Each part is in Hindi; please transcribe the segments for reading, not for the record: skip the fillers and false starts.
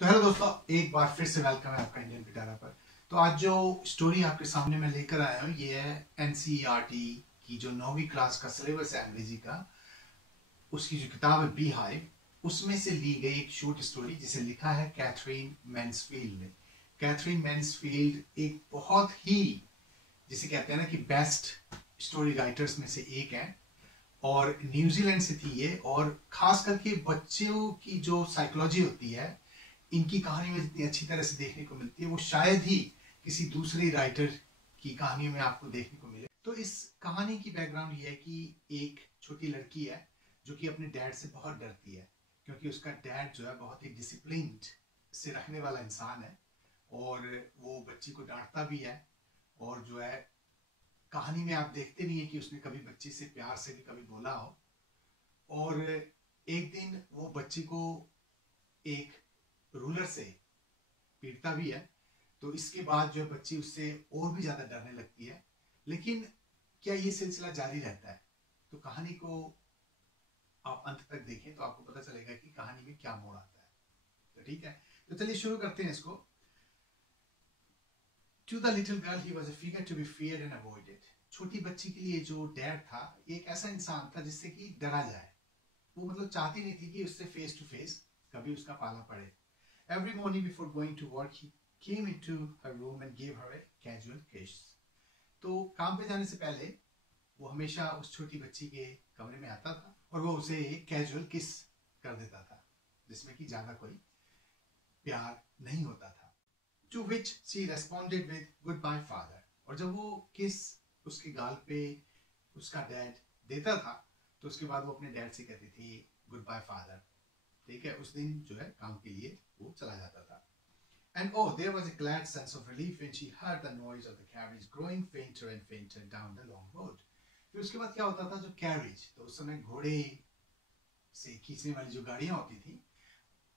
तो हेलो दोस्तों, एक बार फिर से वेलकम है आपका इंडियन पिटारा पर। तो आज जो स्टोरी आपके सामने मैं लेकर आया हूँ ये है एनसीईआरटी की जो 9वीं क्लास का सिलेबस है अंग्रेजी का, उसकी जो किताब है बी हाइव, उसमें से ली गई एक शॉर्ट स्टोरी जिसे लिखा है कैथरीन मैन्सफील्ड ने। कैथरीन मैन्सफील्ड एक बहुत ही, जिसे कहते हैं ना कि बेस्ट स्टोरी राइटर्स में से एक है और न्यूजीलैंड से थी ये। और खास करके बच्चों की जो साइकोलॉजी होती है इनकी कहानी में जितनी अच्छी तरह से देखने को मिलती है वो शायद ही किसी दूसरे राइटर की कहानी में आपको देखने को मिले। तो इस कहानी की बैकग्राउंड ये है कि एक छोटी लड़की है जो कि अपने डैड से बहुत डरती है, क्योंकि उसका डैड जो है बहुत ही डिसिप्लिन्ड से रखने वाला इंसान है और वो बच्ची को डांटता भी है। और जो है कहानी में आप देखते नहीं है कि उसने कभी बच्ची से प्यार से भी कभी बोला हो। और एक दिन वो बच्ची को एक रूलर से पीटता भी है। तो इसके बाद जो बच्ची उससे और भी ज्यादा डरने लगती है। लेकिन क्या ये सिलसिला जारी रहता है? तो कहानी को आप अंत तक देखें तो आपको पता चलेगा कि कहानी में क्या मोड़ आता है। तो ठीक है, तो चलिए शुरू करते हैं इसको। To the little girl, he was a figure to be feared and avoided. छोटी बच्ची के लिए जो डैड था एक ऐसा इंसान था जिससे कि डरा जाए। वो मतलब चाहती नहीं थी कि उससे फेस टू फेस कभी उसका पाला पड़े। Every morning before going to work, he came into her room and gave her a casual kiss. तो काम पे जाने से पहले वो हमेशा उस छोटी बच्ची के कमरे में आता था और वो उसे एक कैजुअल किस कर देता था, जिसमें कि ज्यादा कोई प्यार नहीं होता था। To which she responded with goodbye father. और जब वो किस उसके गाल पे उसका डैड देता था तो उसके बाद वो अपने डैड से कहती थी गुड बाय फादर। ठीक है, उस दिन जो है काम के लिए वो चला जाता था। And oh, there was a glad sense of relief when she heard the noise of the carriage growing fainter and fainter down the long road. फिर उसके बाद क्या होता था, जो कैरिज, तो उस समय घोड़े से खींचने वाली जो गाड़ियां होती थी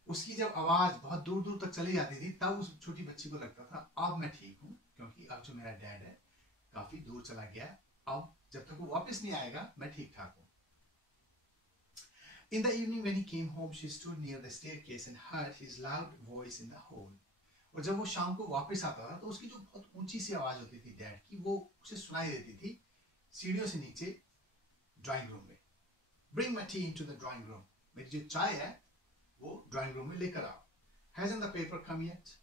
उसकी जब आवाज बहुत दूर दूर तक चली जाती थी तब उस छोटी बच्ची को लगता था अब मैं ठीक हूँ, क्योंकि अब जो मेरा डैड है काफी दूर चला गया, अब जब तक वो वापस नहीं आएगा मैं ठीक ठाक हूँ। In the evening when he came home, she stood near the staircase and heard his loud voice in the hall. और जब वो शाम को वापस आता था तो उसकी जो बहुत ऊंची सी आवाज होती थी डैड की, वो उसे सुनाई देती थी सीढ़ियों से नीचे ड्राइंग रूम में। Bring my tea into the drawing room. मेरी जो चाय है वो ड्राइंग रूम में लेकर आओ। Hasn't the paper come yet?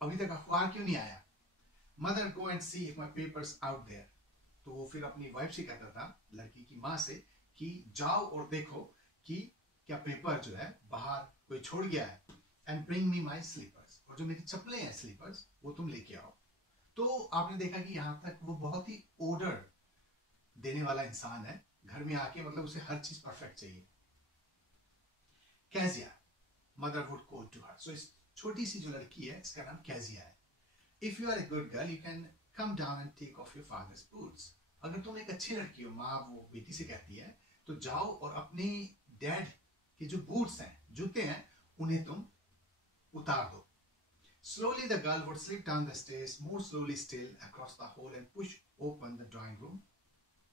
अभी तक अखबार क्यों नहीं आया? Mother, go and see if my paper's out there. तो वो फिर अपनी वाइफ से कहता था, लड़की की माँ से, कि जाओ और देखो कि क्या पेपर जो है बाहर कोई छोड़ गया है। And bring me my slippers. और जो मेरी चप्पलें हैं स्लीपर्स वो तुम लेके आओ। तो आपने देखा कि यहाँ तक वो बहुत ही ऑर्डर देने वाला इंसान है। घर में आके मतलब उसे हर चीज परफेक्ट चाहिए। Kezia, mother would call to her. So इस छोटी सी जो लड़की है इसका नाम कैजिया है। If you are a good girl you can come down and take off your father's boots. अगर तुम एक अच्छी लड़की हो, माँ वो बेटी से कहती है, तो जाओ और अपने डैड के जो बूट्स हैं, जूते हैं, उन्हें तुम उतार दो। Slowly the girl would slip down the stairs, more slowly still, across the hall and push open the drawing room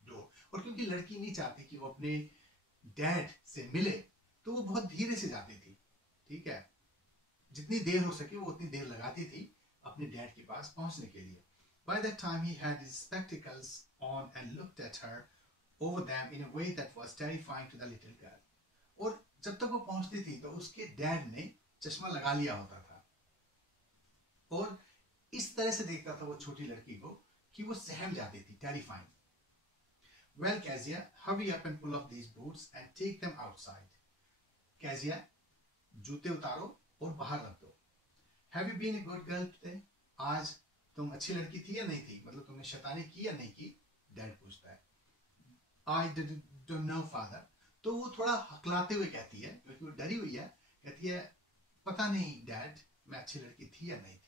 door. और क्योंकि लड़की नहीं चाहती कि वो अपने डैड से मिले तो वो बहुत धीरे से जाती थी। ठीक है, जितनी देर हो सके वो उतनी देर लगाती थी अपने डैड के पास पहुंचने के लिए। By that time he had his spectacles on and looked at her over them in a way that was terrifying to the little girl. और जब तक वो पहुंचती थी तो उसके डैड ने चश्मा लगा लिया होता था और इस तरह से देखता था वो छोटी लड़की को कि वो सहम जाती थी, terrifying. Well, Kezia, hurry up and pull off these boots and take them outside. Kezia, जूते उतारो और बाहर रख दो। Have you been a good girl today? आज तुम अच्छी लड़की थी या नहीं थी, मतलब तुमने शैतानी की या नहीं की, डैड पूछता है। I don't know, father. तो वो थोड़ा हकलाते हुए कहती है, क्योंकि वो डरी हुई है, कहती है पता नहीं डैड मैं अच्छी लड़की थी या नहीं थी।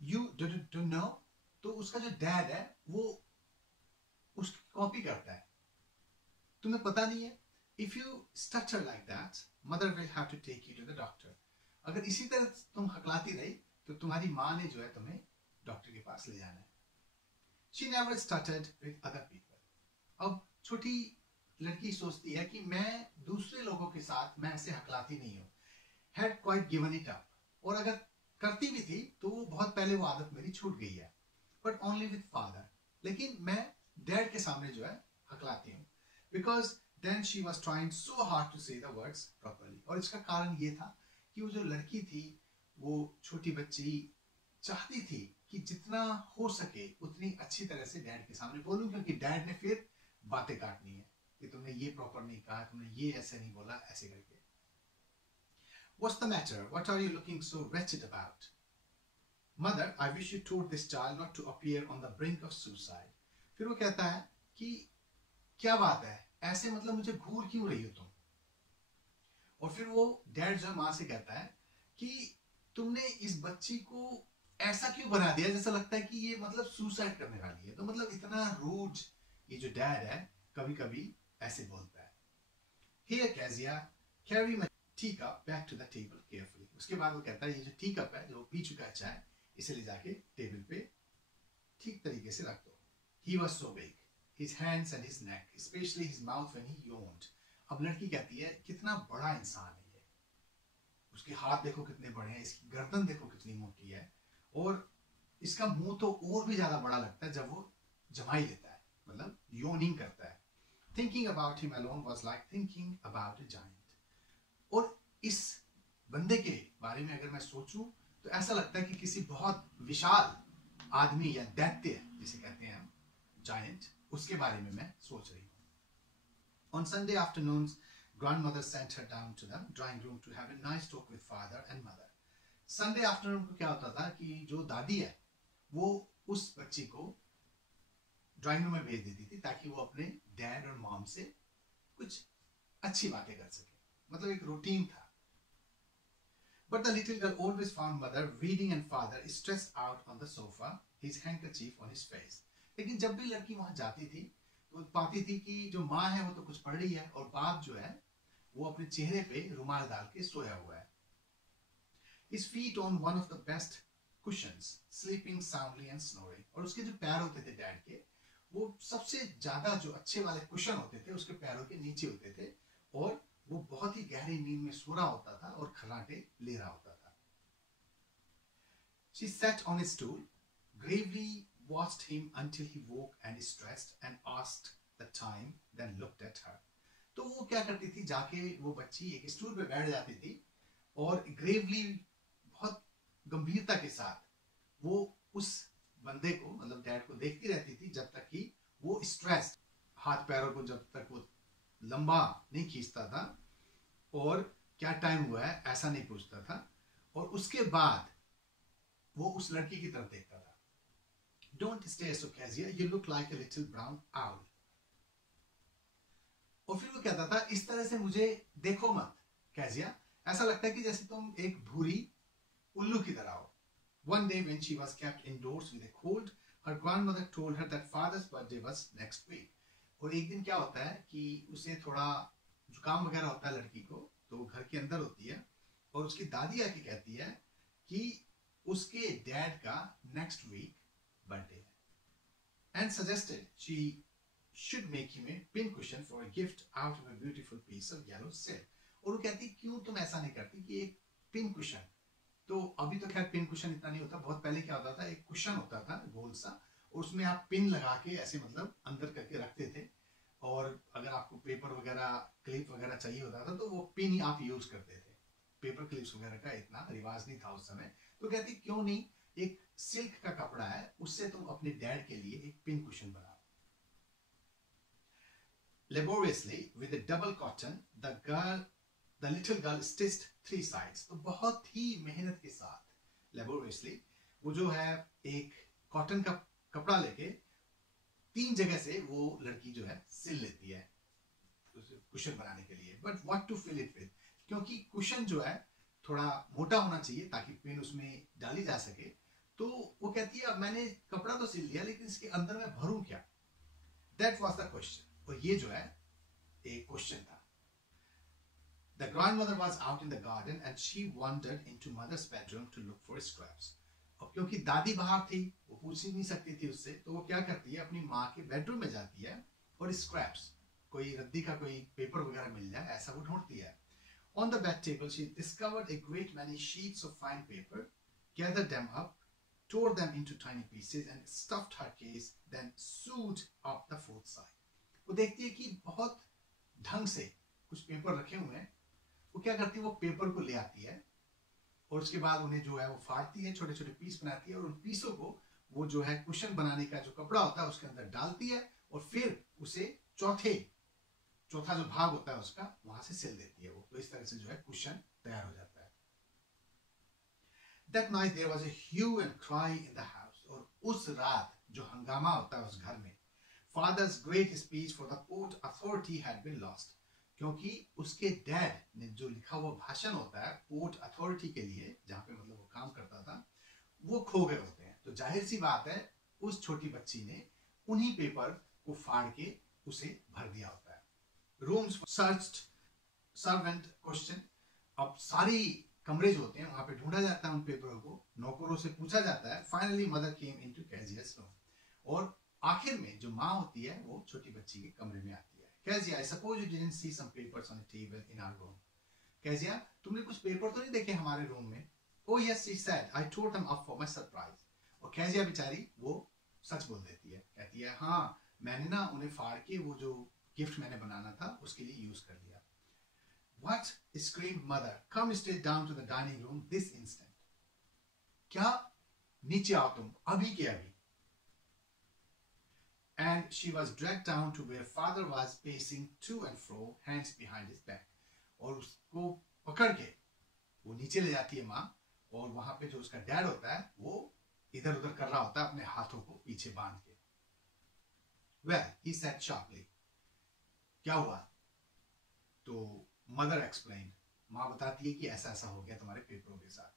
You don't know? तो उसका जो डैड है वो उसकी कॉपी करता है, तुम्हें पता नहीं है। If you stutter like that, mother will have to take you to the doctor. अगर इसी तरह तुम हकलाती रही तो तुम्हारी माँ ने जो है तुम्हें डॉक्टर के पास ले जाना है। She never stuttered with other people. अब छोटी लड़की सोचती है कि मैं दूसरे लोगों के साथ मैं ऐसे हकलाती नहीं हूँ। had quite given it up. और अगर करती भी थी तो वो बहुत पहले वो आदत मेरी छूट गई है. But only with father. लेकिन मैं डैड के सामने जो है हकलाती हूँ. Because then she was trying so hard to say the words properly. और इसका कारण ये था कि वो जो लड़की थी, वो छोटी बच्ची चाहती थी कि जितना हो सके उतनी अच्छी तरह से डैड के सामने बोलूं, क्योंकि डैड ने फिर बातें काटनी है कि तुमने ये प्रॉपर नहीं कहा, तुमने ये ऐसे नहीं बोला, ऐसे करके. What's the matter? What are you looking so wretched about? Mother, I wish you told this child not to appear on the brink of suicide. फिर वो कहता है कि क्या बात है, ऐसे मतलब मुझे घूर क्यों रही हो तुम? और फिर वो डैड जो माँ से कहता है कि तुमने इस बच्ची को ऐसा क्यों बना दिया जैसा लगता है कि ये मतलब सुसाइड करने वाली है. तो मतलब इतना रूड ये जो डैड है कभी कभी ऐसे बोलता है. Here Kezia, carry my teacup back to the table carefully. उसके बाद वो कहता है ये जो teacup है जो पी चुका है चाय, इसे ले जाके टेबल पे ठीक तरीके से रख दो. He was so big, his hands and his neck, especially his mouth when he yawned. अब लड़की कहती है कितना बड़ा इंसान है ये, उसके हाथ देखो कितने बड़े हैं, इसकी गर्दन देखो कितनी मोटी है, और इसका मुंह तो और भी ज्यादा बड़ा लगता है जब वो जमाई लेता है, मतलब योनिंग करता है. Thinking about him alone was like thinking about a giant. और इस बंदे के बारे में अगर मैं सोचूं तो ऐसा लगता है कि किसी बहुत विशाल आदमी या दैत्य जिसे कहते हैं हम, जायंट, उसके बारे में मैं सोच रही हूँ. On Sunday afternoons, grandmother sent her down to the drawing room to have a nice talk with father and mother. Sunday afternoon को क्या होता था कि जो दादी है वो उस बच्ची को ड्राइंग रूम में भेज देती थी ताकि वो अपने डैड और मॉम से कुछ अच्छी बातें कर सके. मतलब एक रूटीन था. But the little girl always found mother reading and father stretched out on the sofa, his handkerchief on his face. लेकिन जब भी लड़की वहां जाती थी तो पाती थी कि जो माँ है वो तो कुछ पढ़ रही है और बाप जो है वो अपने चेहरे पे रुमाल डाल के सोया हुआ है. His feet on one of the best cushions, sleeping soundly and snoring. और उसके जो पैर होते थे डैड के, वो सबसे ज्यादा जो अच्छे वाले कुशन होते थे उसके पैरों के नीचे होते थे, और वो बहुत ही गहरी नींद में सो रहा होता था और खर्राटे ले रहा होता था. She sat on a stool, gravely watched him until he woke and stretched and asked the time, then looked at her. तो वो क्या करती थी, जाके वो बच्ची एक स्टूल पे बैठ जाती थी और ग्रेवली, बहुत गंभीरता के साथ वो उस बंदे को, मतलब डैड को देखती रहती थी जब तक कि वो स्ट्रेस्ड, हाथ पैरों को जब तक वो लंबा नहीं खींचता था और क्या टाइम हुआ है ऐसा नहीं पूछता था, और उसके बाद वो उस लड़की की तरफ देखता था. Don't stare so Kezia, you look like a little brown owl. और फिर वो कहता था इस तरह से मुझे देखो मत कैजिया, ऐसा लगता है कि जैसे तुम एक भूरी उल्लू की तरह हो. One day when she was kept indoors with a cold, her grandmother told her that father's birthday was next week. और एक दिन क्या होता है कि उसे थोड़ा जुकाम वगैरह होता है लड़की को, तो वो घर के अंदर होती है और उसकी दादी आके कहती है कि उसके डैड का नेक्स्ट वीक बर्थडे है, and suggested she should make him a pin cushion for a gift out of a beautiful piece of yellow silk. और वो कहती क्यों तुम ऐसा नहीं करती कि एक पिन कुशन, तो अभी तो खैर पिन कुशन इतना नहीं होता, बहुत पहले क्या होता था एक कुशन होता था गोल सा और उसमें आप पिन लगा के ऐसे मतलब अंदर करके रखते थे, और अगर आपको पेपर वगैरह क्लिप वगैरह चाहिए होता था तो वो पिन ही आप यूज करते थे. पेपर क्लिप्स वगैरह का इतना रिवाज नहीं था उस समय. तो कहती क्यों नहीं एक सिल्क का कपड़ा है उससे तुम अपने डैड के लिए एक पिन कुशन बनाओ. Laboriously with a double cotton, the little girl stitched 3 sides. तो बहुत ही मेहनत के साथ laboriously वो जो है एक कॉटन का कपड़ा लेके 3 जगह से वो लड़की जो है सिल लेती है कुशन बनाने के लिए. But what to fill it with? क्योंकि कुशन जो है थोड़ा मोटा होना चाहिए ताकि पिन उसमें डाली जा सके. तो वो कहती है अब मैंने कपड़ा तो सिल लिया लेकिन इसके अंदर मैं भरूं क्या? That was the question. और ये जो है एक क्वेश्चन था. The grandmother was out in the garden and she wandered into mother's bedroom to look for scraps. और क्योंकि दादी बाहर थी वो पूछ ही नहीं सकती थी उससे, तो वो क्या करती है अपनी माँ के बेडरूम में जाती है और स्क्रैप्स, कोई रद्दी का कोई पेपर वगैरह मिल जाए ऐसा वो ढूंढती है. On the bed table, she discovered a great many sheets of fine paper, gathered them up, tore them into tiny pieces and stuffed her case, then sewed up the fourth side. वो देखती है कि बहुत ढंग से कुछ पेपर रखे हुए हैं. वो क्या करती है, वो पेपर को ले आती है और उसके बाद उन्हें जो है वो फाड़ती है, छोटे छोटे पीस बनाती है और उन पीसों को वो जो है कुशन बनाने का जो कपड़ा होता है उसके अंदर डालती है और फिर उसे चौथा जो भाग होता है उसका वहां से सिल देती है वो. तो इस तरह से जो है कुशन तैयार हो जाता है. That night there was a hue and cry in the house. और उस रात जो हंगामा होता है उस घर में, father's great speech for the port authority had been lost. क्योंकि उसके डैड ने जो लिखा हुआ भाषण होता है पोर्ट अथॉरिटी के लिए, जहां पे मतलब वो काम करता था, वो खो गए होते हैं. तो जाहिर सी बात है उस छोटी बच्ची ने उन्हीं पेपर को फाड़ के उसे भर दिया होता है. Rooms searched, servant question. अब सारी कमरे जो होते हैं वहां पे ढूंढा जाता है उन पेपरों को, नौकरों से पूछा जाता है. Finally mother came into Kezia's room. और आखिर में जो माँ होती है वो छोटी बच्ची के कमरे में आती है. Kezia, I suppose you didn't see some papers on the table in our room. Kezia, तुमने कुछ पेपर तो नहीं देखे हमारे रूम में? Oh yes, she said. I tore them up for my surprise. और Kezia बेचारी वो सच बोल देती है, कहती है हाँ मैंने ना उन्हें फाड़ के वो जो गिफ्ट मैंने बनाना था उसके लिए यूज कर लिया. What? Screamed mother. Come straight down to the dining room this instant. क्या? नीचे आओ तुम अभी के अभी. And she was dragged down to where father was pacing to and fro, hands behind his back. और उसको पकड़ के वो नीचे ले जाती है माँ, और वहां पे जो उसका डैड होता है वो इधर उधर कर रहा होता है अपने हाथों को पीछे बांध के. Well, he said sharply. क्या हुआ? तो मदर एक्सप्लेन्ड, माँ बताती है कि ऐसा ऐसा हो गया तुम्हारे पेपरों के साथ.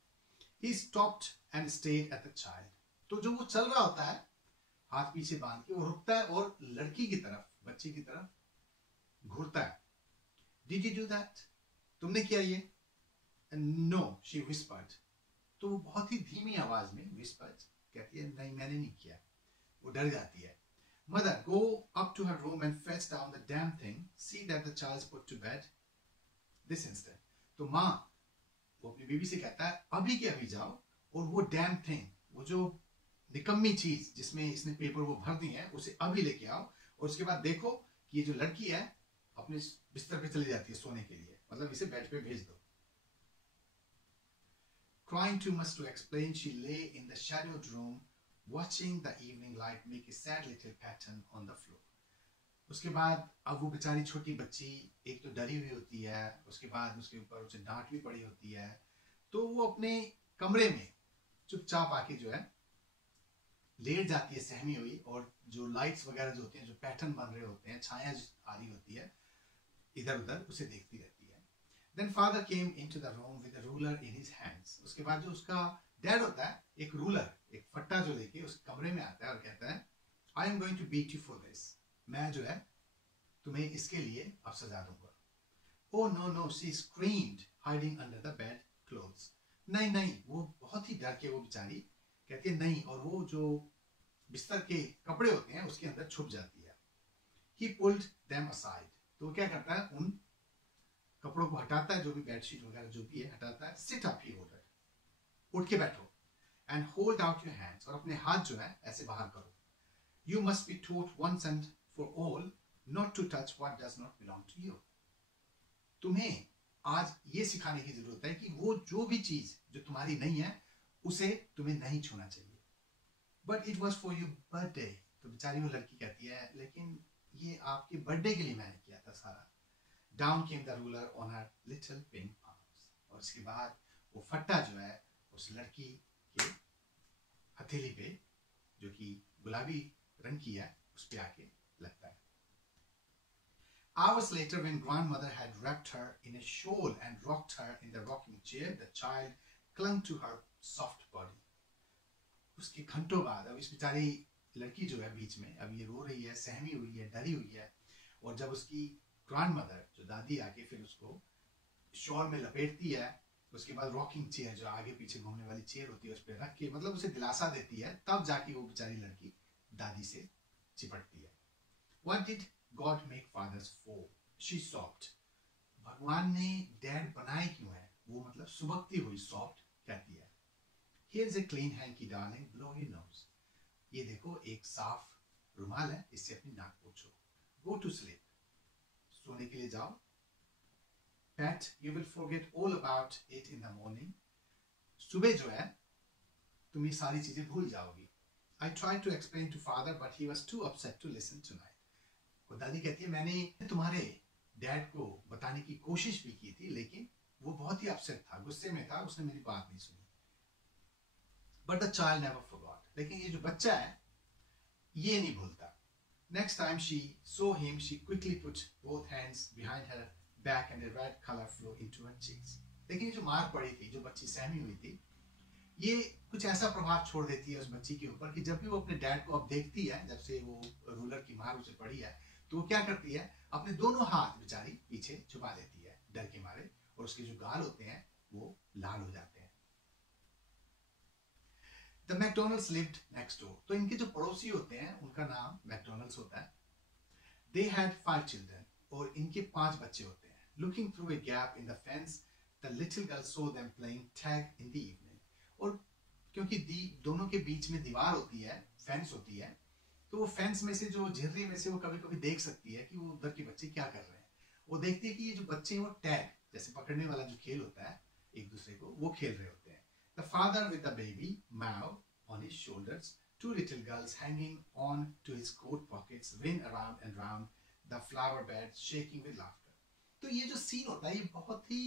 He stopped and stared at the child. तो जो वो चल रहा होता है हाथ पीछे बांध के, वो रुकता है और लड़की की तरफ, बच्ची की तरफ घूरता है. Did you do that? तुमने किया ये? No, she whispered. तो वो बहुत ही धीमी आवाज में whispered कहती है नहीं मैंने नहीं किया. वो डर जाती है. Mother, go up to her room and fetch down the damn thing. See that the child's put to bed this instant. तो माँ वो अपनी बीवी से कहता है अभी के अभी जाओ और वो damn thing, वो जो निकम्मी चीज जिसमें इसने पेपर वो भर दी है उसे अभी लेके आओ, और उसके बाद देखो कि ये जो लड़की है अपने बिस्तर पे चली जाती है सोने के लिए, मतलब इसे बेड पे भेज दो. Crying too much to explain, she lay in the shadowed room watching the evening light make a sad little pattern on the floor. उसके बाद अब वो बेचारी छोटी बच्ची एक तो डरी हुई होती है, उसके बाद उसके ऊपर उसे डांट भी पड़ी होती है, तो वो अपने कमरे में चुपचाप आके जो है लेट जाती है सहमी हुई, और जो लाइट्स वगैरह जो होती हैं, जो पैटर्न बन रहे होते हैं, छाया आ रही होती है इधर उधर, उसे देखती रहती है. Then father came into the room with a ruler in his hands. उसके बाद जो उसका डैड होता है एक रूलर, एक फट्टा जो लेके उस कमरे में आता है और कहता है I am going to beat you for this. मैं जो है तुम्हें इसके लिए अब सजा दूंगा. Oh no no, she screamed hiding under the bed clothes. नहीं नहीं, वो बहुत ही डर के वो बेचारी कहती है नहीं, और वो जो बिस्तर के कपड़े होते हैं उसके अंदर छुप जाती है. He pulled them aside. तो क्या करता है उन कपड़ों को हटाता है, जो भी बेडशीट वगैरह जो भी है हटाता है. Sit up, he ordered. उठ के बैठो. And hold out your hands. और अपने हाथ जो है ऐसे बाहर करो. You must be taught once and for all not to touch what does not belong to you. तुम्हें आज ये सिखाने की जरूरत है कि वो जो भी चीज जो तुम्हारी नहीं है उसे तुम्हें नहीं छूना चाहिए. But it was for your birthday. तो बेचारी वो लड़की कहती है लेकिन ये आपके बर्थडे के लिए मैंने किया था सारा. Down came the ruler on her little pink palms. और इसके बाद वो फट्टा जो है उस लड़की के हथेली पे, जो कि गुलाबी रंग की है, उस पे आके लगता है. Hours later, when grandmother had wrapped her in a shawl and rocked her in the rocking chair, the child clung to her soft body. उसके घंटों बाद अब इस बेचारी लड़की जो है बीच में अब ये रो रही है, सहमी हुई है, डरी हुई है, और जब उसकी ग्रैंडमदर जो दादी आके फिर उसको शॉल में लपेटती है, उसके बाद रॉकिंग चेयर जो आगे पीछे घूमने वाली चेयर होती है उस पर रख के मतलब उसे दिलासा देती है, तब जाके वो बेचारी लड़की दादी से चिपटती है. What did God make fathers for? She sobbed. भगवान ने डैड बनाए क्यों है, वो मतलब सुबकती हुई सॉफ्ट कहती है। Here's a clean hanky darling, blow your nose. ये देखो एक साफ रुमाल है, इससे अपनी नाक पोंछो। Go to sleep. सोने के लिए जाओ। Pet, you will forget all about it in the morning. सुबह जो है तुम ये सारी चीजें भूल जाओगी। I tried to explain to father, but he was too upset to listen tonight. और दादी कहती है मैंने तुम्हारे डैड को बताने की कोशिश भी की थी, लेकिन वो बहुत ही अपसेट था, गुस्से में था, उसने मेरी बात नहीं सुनी। But the child never forgot. लेकिन ये जो बच्चा है ये नहीं भूलता। Next time she saw him, she quickly put both hands behind her back and a red color flew into her cheeks. लेकिन ये जो मार पड़ी थी, जो बच्ची सहमी हुई थी, ये कुछ ऐसा प्रभाव छोड़ देती है उस बच्ची के ऊपर कि जब भी वो अपने डैड को अब देखती है, जब से वो रूलर की मार उसे पड़ी है, तो वो क्या करती है, अपने दोनों हाथ बेचारी पीछे छुपा लेती है डर के मारे, और उसके जो गाल होते हैं वो लाल हो जाते हैं। The McDonald's lived next door. तो इनके जो पड़ोसी होते हैं उनका नाम मैकडोनल्ड्स होता है। They had 5 children. और इनके 5 बच्चे होते हैं। Looking through a gap in the fence, the little girl saw them playing tag in the evening. और क्योंकि दोनों के बीच में दीवार होती है, फेंस होती है, तो वो फेंस में से जो झिर्री में से वो कभी कभी देख सकती है कि वो उधर के बच्चे क्या कर रहे हैं। वो देखती है कि ये जो बच्चे हैं वो टैग जैसे पकड़ने वाला जो खेल होता है एक दूसरे को, वो खेल रहे होते हैं। The father with the baby, Mao, on his shoulders, 2 little girls hanging on to his coat pockets, ran around and round the flower bed, shaking with laughter. तो ये जो सीन होता है ये बहुत ही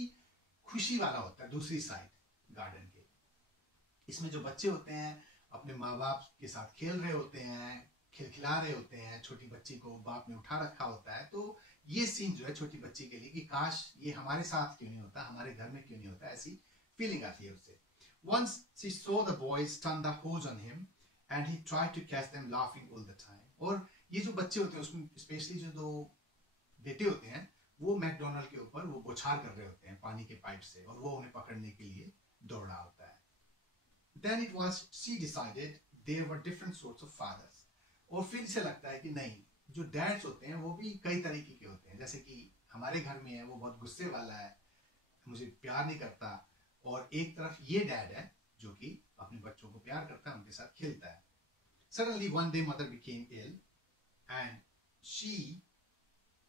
खुशी वाला होता है दूसरी साइड गार्डन के। इसमें जो बच्चे होते हैं अपने माँ बाप के साथ खेल रहे होते हैं, खिलखिला रहे होते हैं, छोटी बच्ची को बाप ने उठा रखा होता है। तो ये सीन जो है छोटी बच्ची के लिए कि काश ये हमारे साथ क्यों नहीं होता, हमारे घर में क्यों नहीं होता, ऐसी फीलिंग आती है उससे। Once she saw the boys turn the hose on him and he tried to catch them laughing all the time. और ये जो बच्चे होते हैं उसमें स्पेशली जो 2 बेटे होते हैं वो मैकडोनल्ड के ऊपर वो बौछार कर रहे होते हैं पानी के पाइप से, और वो उन्हें पकड़ने के लिए दौड़ रहा होता है। Then it was she decided there were different sorts of fathers. और फिर से लगता है कि नहीं, जो डैड्स होते हैं वो भी कई तरीके के होते हैं। जैसे कि हमारे घर में है वो बहुत गुस्से वाला है, मुझे प्यार नहीं करता, और एक तरफ ये डैड है जो कि अपने बच्चों को प्यार करता है, उनके साथ खेलता है। Suddenly one day mother became ill and she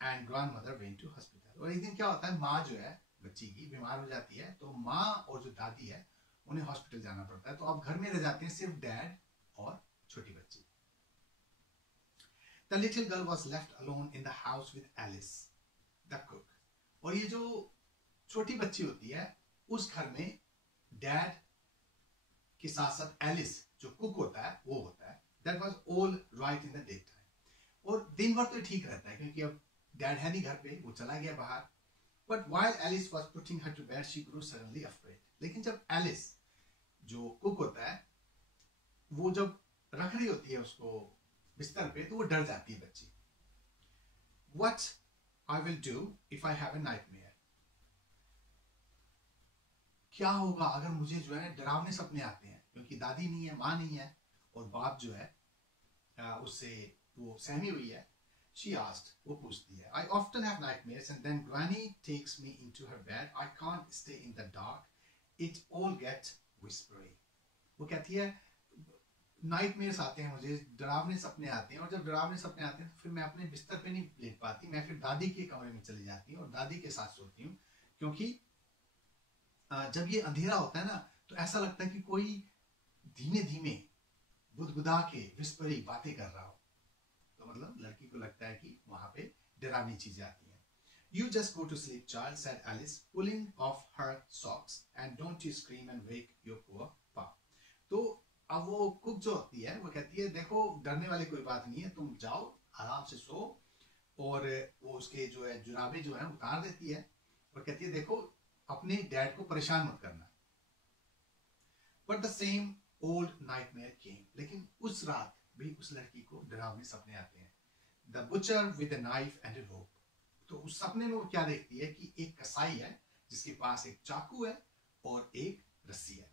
and grandmother went to hospital. और एक दिन क्या होता है, माँ जो है बच्ची की बीमार हो जाती है, तो माँ और जो दादी है उन्हें हॉस्पिटल जाना पड़ता है। तो अब घर में रह जाते हैं सिर्फ डैड और छोटी बच्ची। The little girl was left alone in the house with Alice, the cook. और ये जो छोटी बच्ची होती है उस घर में डैड के साथ साथ एलिस जो कुक होता है वो होता है। That was all right in the daytime. और दिन भर तो ठीक रहता है क्योंकि अब डैड है नहीं घर पे, वो चला गया बाहर। But while Alice was putting her to bed, she grew suddenly afraid. लेकिन जब एलिस जो कुक होता है वो जब रख रही होती है उसको बिस्तर पे, तो वो डर जाती है बच्ची। What I will do if I have a nightmare. क्या होगा अगर मुझे जो है डरावने सपने आते हैं, क्योंकि दादी नहीं है, माँ नहीं है, और बाप जो है उससे वो सहमी हुई है। She asked, वो पूछती है, I often have nightmares and then Granny takes me into her bed. I can't stay in the dark. It all gets whispery. वो कहती है नाइटमेयर्स आते हैं मुझे, डरावने सपने आते हैं, और जब डरावने सपने आते हैं तो फिर मैं अपने बिस्तर पे नहीं लेट पाती, मैं फिर दादी के कमरे में चली जाती हूँ और दादी के साथ सोती हूँ, क्योंकि जब ये अंधेरा होता है ना तो ऐसा लगता है कि कोई धीमे धीमे गुदगुदा के विस्परी बातें कर रहा हो। तो मतलब लड़की को लगता है कि वहां पे डरावनी चीजें आती हैं। You just go to sleep, child, said Alice, pulling off her socks, and don't you scream and wake your poor pa. तो अब वो कुक जो होती है वो कहती है देखो डरने वाली कोई बात नहीं है, तुम जाओ आराम से सो, और वो उसके जो है जुराबे जो है उतार देती है और कहती है देखो अपने डैड को परेशान मत करना। But the same old nightmare came. लेकिन उस रात भी उस लड़की को डरावने सपने आते हैं। The butcher with a knife and a rope. तो उस सपने में वो क्या देखती है कि एक कसाई है जिसके पास एक चाकू है और एक रस्सी है।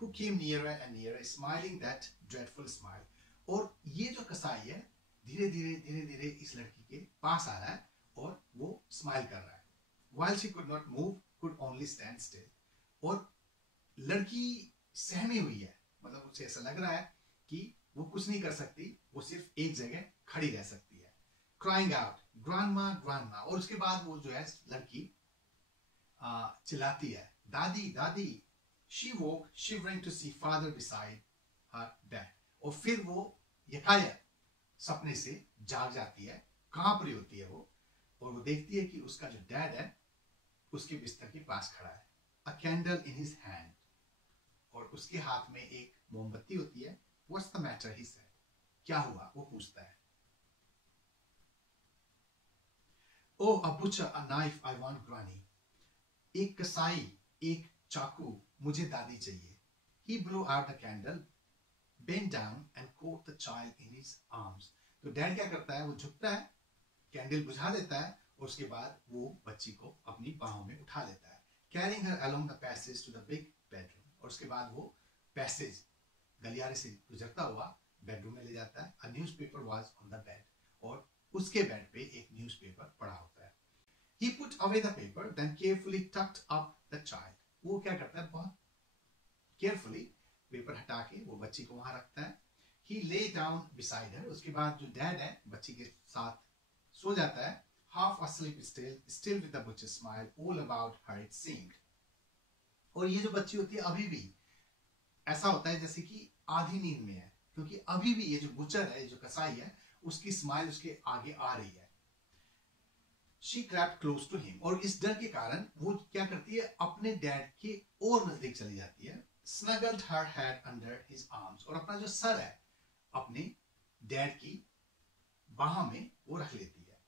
Who came nearer and nearer, smiling that dreadful smile. और ये जो कसाई है धीरे धीरे इस लड़की के पास आ रहा है और वो स्माइल कर रहा है। while she could not move, could only stand still. और लड़की सहमी हुई है, मतलब उसे ऐसा लग रहा है कि वो कुछ नहीं कर सकती, वो सिर्फ एक जगह खड़ी रह सकती है. Crying out, grandma, grandma. और उसके बाद वो जो है लड़की चिल्लाती है, दादी दादी. She woke, shivering to see father beside her bed. और फिर वो यकायक सपने से जाग जाती है, कांप रही होती है वो, और वो देखती है कि उसका जो डैड है उसके बिस्तर के पास खड़ा है. A candle in his hand. और उसके हाथ में एक मोमबत्ती होती है. What's the matter? He said. क्या हुआ? वो पूछता है. Oh, a butcher, a knife, I want granny. एक कसाई, एक चाकू, मुझे दादी चाहिए. He blew out the candle, bent down and caught the child in his arms. तो डैड क्या करता है? वो झुकता है, कैंडल बुझा देता है, और उसके बाद वो बच्ची को अपनी बाहों में उठा लेता है. Carrying her along the passage to the big bedroom. और उसके बाद वो पैसेज गलियारे से गुजरता हुआ बेडरूम में ले जाता है. A newspaper was on the bed. और उसके बेड पे एक न्यूज़पेपर पड़ा होता है. He put away the paper, then carefully tucked up the child. वो क्या करता है? बहुत carefully पेपर हटा के वो बच्ची को वहां रखता है. He lay down beside her. उसके बाद जो डैड है बच्ची के साथ सो जाता है. Half asleep still with the butcher's smile all about her it seemed. और ये जो बच्ची होती है अभी भी ऐसा होता है जैसे कि आधी नींद में है, क्योंकि अभी भी ये जो बुचर है, जो कसाई है, उसकी स्माइल उसके आगे आ रही है. She crept close to him. और इस डर के कारण वो क्या करती है? अपने डैड के और नजदीक चली जाती है. Snuggled her head under his arms. और अपना जो सर है अपने डैड की बाह में वो रख लेती है.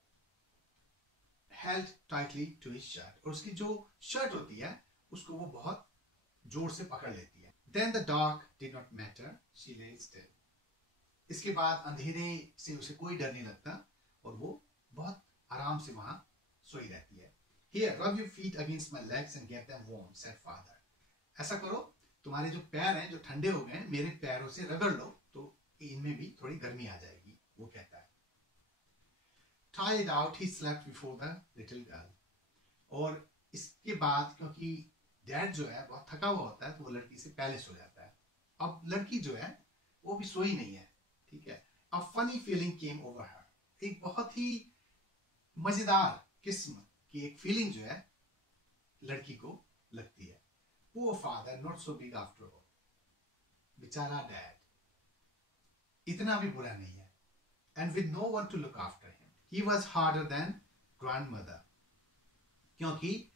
Held tightly to his shirt. और उसकी जो शर्ट होती है उसको वो बहुत जोर से पकड़ लेती है. Then the dark did not matter. She lay still. इसके बाद अंधेरे से उसे कोई डर नहीं लगता और वो बहुत आराम से वहां सोई रहती है. Here, rub your feet against my legs and get them warm, said father. ऐसा करो, तुम्हारे जो पैर हैं जो ठंडे हो गए हैं, मेरे पैरों से रगड़ लो तो इनमें भी थोड़ी गर्मी आ जाएगी, वो कहता है. Tired out, he slept before the little girl. और इसके बाद क्योंकि डैड जो है बहुत थका हुआ होता है तो वो लड़की से पहले सो जाता है. अब लड़की जो है वो भी सोई नहीं है, ठीक है. A funny feeling came over her. एक बहुत ही मजेदार किस्म की एक फीलिंग जो है लड़की को लगती है. Poor father, not so big after all. बेचारा डैड, इतना भी बुरा नहीं है. And with no one to look after him, he was harder than grandmother. क्योंकि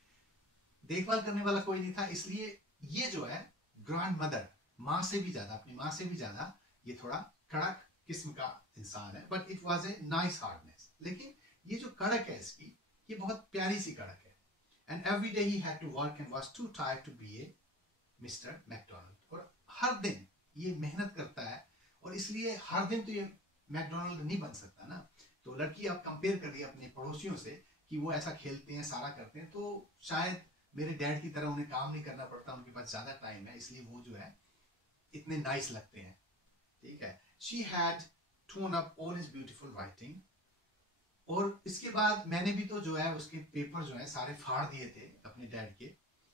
देखभाल करने वाला कोई नहीं था, इसलिए ये जो है ग्रैंडमदर, माँ से भी ज्यादा, अपनी माँ से भी ज्यादा ये थोड़ा कड़क किस्म का इंसान है. But it was a nice hardness. लेकिन ये जो कड़क है इसकी, ये बहुत प्यारी सी कड़क है. And every day he had to work and was too tired to be a mister McDonald. और हर दिन ये मेहनत करता है और इसलिए हर दिन तो ये मैकडोनल्ड नहीं बन सकता ना. तो लड़की आप कंपेयर कर रही है अपने पड़ोसियों से कि वो ऐसा खेलते हैं, सारा करते हैं, तो शायद मेरे डैड की तरह उन्हें काम नहीं करना पड़ता, उनके पास ज्यादा टाइम है, इसलिए वो जो है इतने नाइस लगते हैं, ठीक है. She had torn up all his beautiful writing. और इसके बाद मैंने भी तो जो है उसके पेपर जो है सारे फाड़ दिए थे अपने डैड के.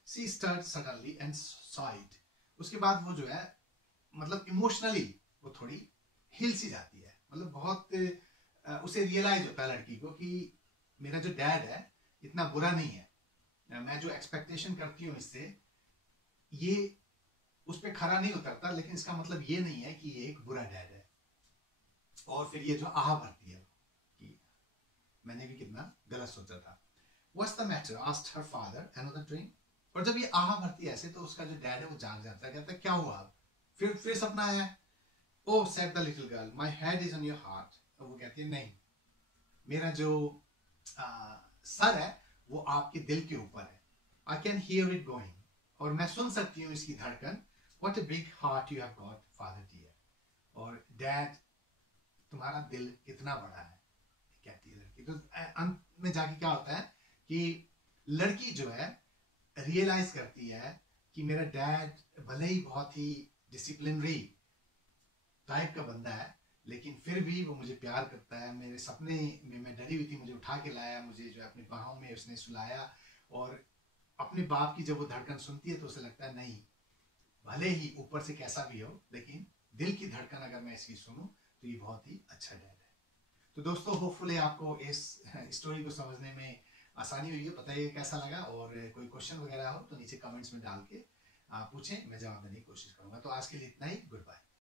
She stirred suddenly and sighed. उसके बाद वो जो है मतलब इमोशनली वो थोड़ी हिल सी जाती है, मतलब बहुत उसे रियलाइज होता है लड़की को कि मेरा जो डैड है इतना बुरा नहीं है, मैं जो एक्सपेक्टेशन करती हूँ इससे ये उस पर खरा नहीं उतरता, लेकिन इसका मतलब ये नहीं है कि ये एक बुरा डैड है. और फिर ये जो आह भरती है कि मैंने भी कितना गलत सोचा था. What's the matter? asked her father. Another dream? और जब ये आह भरती है ऐसे तो उसका जो डैड है वो जाग जाता है, कहता है क्या हुआ अब, फिर सपना आया. Oh, said the little girl, my head is on your heart. और वो कहती है नहीं, मेरा जो सर है वो आपके दिल के ऊपर है. I can hear it going. और मैं सुन सकती हूँ इसकी धड़कन. What a big heart you have got, father dear. और डैड तुम्हारा दिल कितना बड़ा है, कहती है लड़की. तो अंत में जाके क्या होता है कि लड़की जो है रियलाइज करती है कि मेरा डैड भले ही बहुत ही डिसिप्लिनरी टाइप का बंदा है, लेकिन फिर भी वो मुझे प्यार करता है. मेरे सपने में मैं डरी हुई थी, मुझे उठा के लाया, मुझे जो अपनी बाहों में उसने सुलाया और अपने बाप की जब वो धड़कन सुनती है तो उसे लगता है नहीं, भले ही ऊपर से कैसा भी हो, लेकिन दिल की धड़कन अगर मैं इसकी सुनूं तो ये बहुत ही अच्छा डैड है। तो दोस्तों, होपफुली आपको इस स्टोरी को समझने में आसानी हुई है। बताइए कैसा लगा, और कोई क्वेश्चन वगैरह हो तो नीचे कमेंट्स में डाल के पूछें, मैं जवाब देने की कोशिश करूंगा। तो आज के लिए इतना ही, गुड बाय।